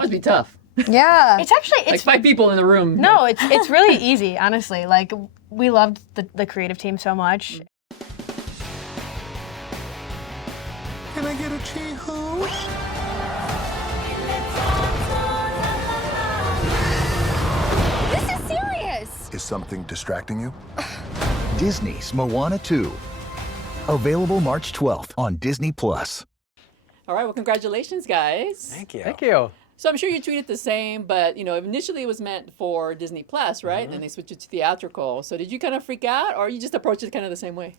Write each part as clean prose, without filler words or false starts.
That would be tough. Yeah. It's actually Like 5 people in the room. No, it's really easy, honestly. Like we loved the creative team so much. Can I get a chee-hoo? This is serious. Is something distracting you? Disney's Moana 2. Available March 12th on Disney+. All right, well, congratulations, guys. Thank you. Thank you. So I'm sure you treat it the same, but initially it was meant for Disney Plus, right? And then they switched it to theatrical. So did you kind of freak out, or you just approached it kind of the same way?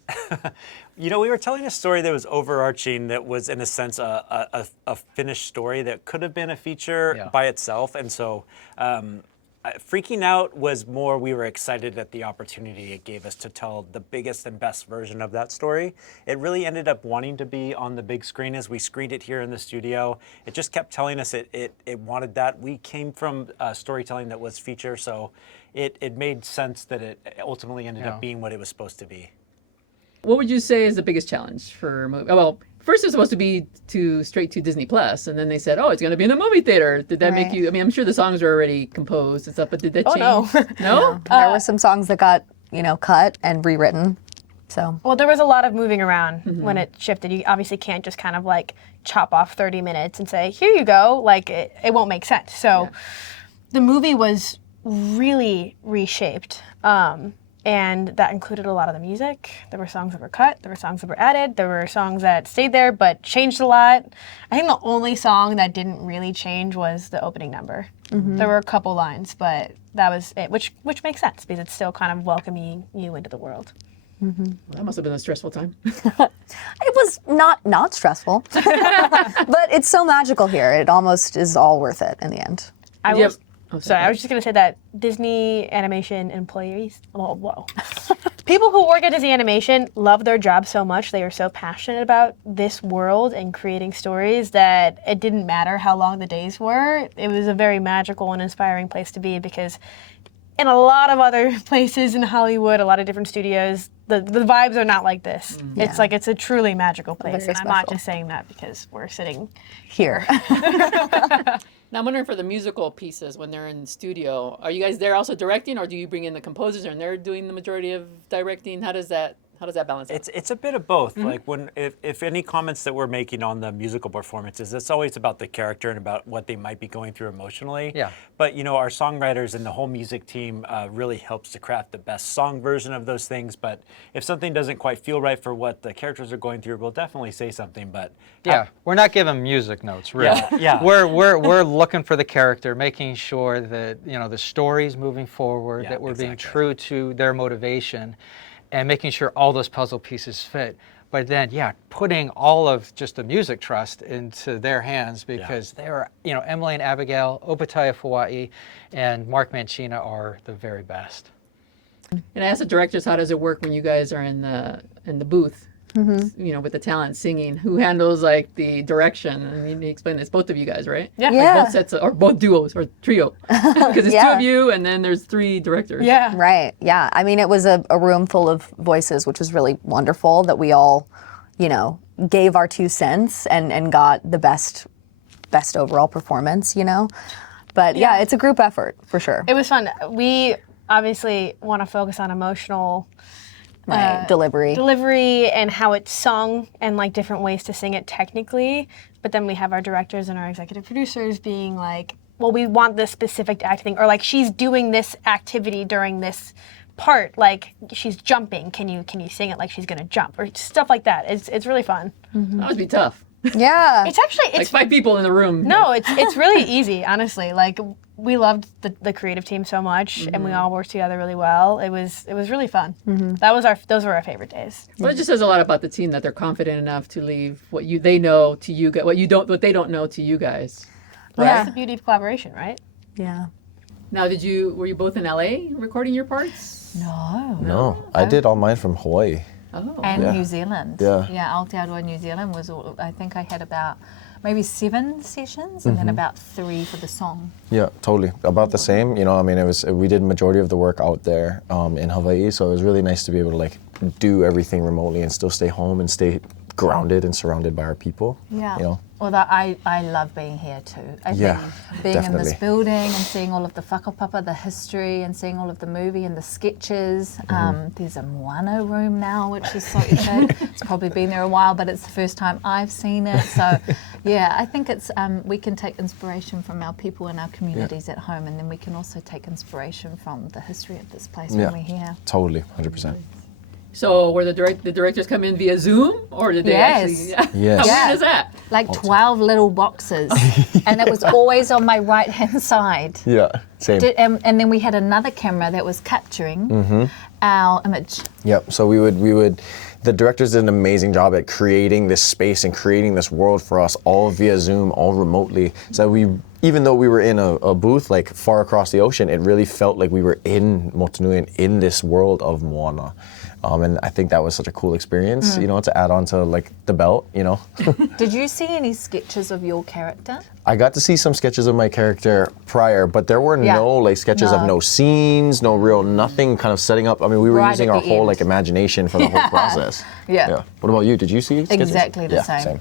We were telling a story that was overarching, that was in a sense a finished story that could have been a feature by itself, and so freaking out was more, we were excited at the opportunity it gave us to tell the biggest and best version of that story. It really ended up wanting to be on the big screen as we screened it here in the studio. It just kept telling us it wanted that. We came from storytelling that was feature, so it made sense that it ultimately ended up being what it was supposed to be. What would you say is the biggest challenge for well, first it was supposed to be straight to Disney Plus, and then they said, oh, it's going to be in the movie theater. Did that make you, I mean, I'm sure the songs were already composed and stuff, but did that change? No. No? There were some songs that got, cut and rewritten. So. Well, there was a lot of moving around when it shifted. You obviously can't just kind of like chop off 30 minutes and say, here you go. Like it won't make sense. So the movie was really reshaped. And that included a lot of the music. There were songs that were cut, there were songs that were added, there were songs that stayed there but changed a lot. I think the only song that didn't really change was the opening number. There were a couple lines, but that was it, which makes sense because it's still kind of welcoming you into the world. Well, that must have been a stressful time. It was not stressful, but it's so magical here. It almost is all worth it in the end. I was just going to say that Disney Animation employees, people who work at Disney Animation love their job so much. They are so passionate about this world and creating stories that it didn't matter how long the days were. It was a very magical and inspiring place to be because in a lot of other places in Hollywood, a lot of different studios, the vibes are not like this. It's like it's a truly magical place. And I'm not just saying that because we're sitting Here. Now, I'm wondering for the musical pieces, when they're in studio, are you guys there also directing, or do you bring in the composers and they're doing the majority of directing? How does that balance out? It's a bit of both. Like if any comments that we're making on the musical performances, it's always about the character and about what they might be going through emotionally. Yeah. But our songwriters and the whole music team really helps to craft the best song version of those things. But if something doesn't quite feel right for what the characters are going through, we'll definitely say something. But we're not giving music notes, really. Yeah. We're looking for the character, making sure that the story's moving forward, that we're being true to their motivation, and making sure all those puzzle pieces fit. But then, putting all of just the music trust into their hands because they are, Emily and Abigail, Obitaya Fawai, and Mark Mancina are the very best. And I asked the directors, how does it work when you guys are in the booth? With the talent singing, who handles like the direction? I mean, he explained it's both of you guys, right? Yeah. Like both sets or both duos or trio, because it's 2 of you and then there's 3 directors. Yeah. Right. Yeah. I mean, it was a room full of voices, which was really wonderful that we all, gave our 2 cents and got the best overall performance, But yeah, it's a group effort for sure. It was fun. We obviously want to focus on emotional delivery and how it's sung and like different ways to sing it technically. But then we have our directors and our executive producers being like, well, we want this specific acting, or like she's doing this activity during this part, like she's jumping. Can you sing it like she's gonna jump or stuff like that? It's really fun. That would be tough. Yeah. It's actually Like 5 people in the room. No, it's really easy, honestly. Like we loved the creative team so much, and we all worked together really well. It was really fun. Those were our favorite days. Well, it just says a lot about the team that they're confident enough to leave what they know to you guys, what they don't know to you guys. Right? That's the beauty of collaboration, right? Yeah. Now, were you both in LA recording your parts? No, I did all mine from Hawaii. Oh. And New Zealand. Yeah. Aotearoa New Zealand was all, I think I had about maybe 7 sessions and then about 3 for the song. Yeah, totally. About the same. We did majority of the work out there in Hawaii, so it was really nice to be able to do everything remotely and still stay home and stay grounded and surrounded by our people. Yeah. You know. Although I love being here too. I Yeah, think being in definitely. this building and seeing all of the whakapapa, the history, and seeing all of the movie and the sketches. There's a Moana room now, which is so big. It's probably been there a while, but it's the first time I've seen it. So, yeah, I think it's we can take inspiration from our people and our communities at home, and then we can also take inspiration from the history of this place when we're here. Totally, 100%. So were the directors come in via Zoom, or did they Yes. actually? Yes. How Yeah. weird is that? Like 12 little boxes, and it was always on my right-hand side. Yeah, same. And then we had another camera that was capturing our image. Yep. So we would. The directors did an amazing job at creating this space and creating this world for us, all via Zoom, all remotely. So even though we were in a booth like far across the ocean, it really felt like we were in Motunui and in this world of Moana. And I think that was such a cool experience, you know, to add on to like the belt, you know. Did you see any sketches of your character? I got to see some sketches of my character prior, but there were Yeah. no like sketches of No. no scenes, no real nothing kind of setting up. I mean, we were Right using at our the whole end. like imagination for the whole process. Yeah. What about you? Did you see sketches? Exactly the Yeah, same.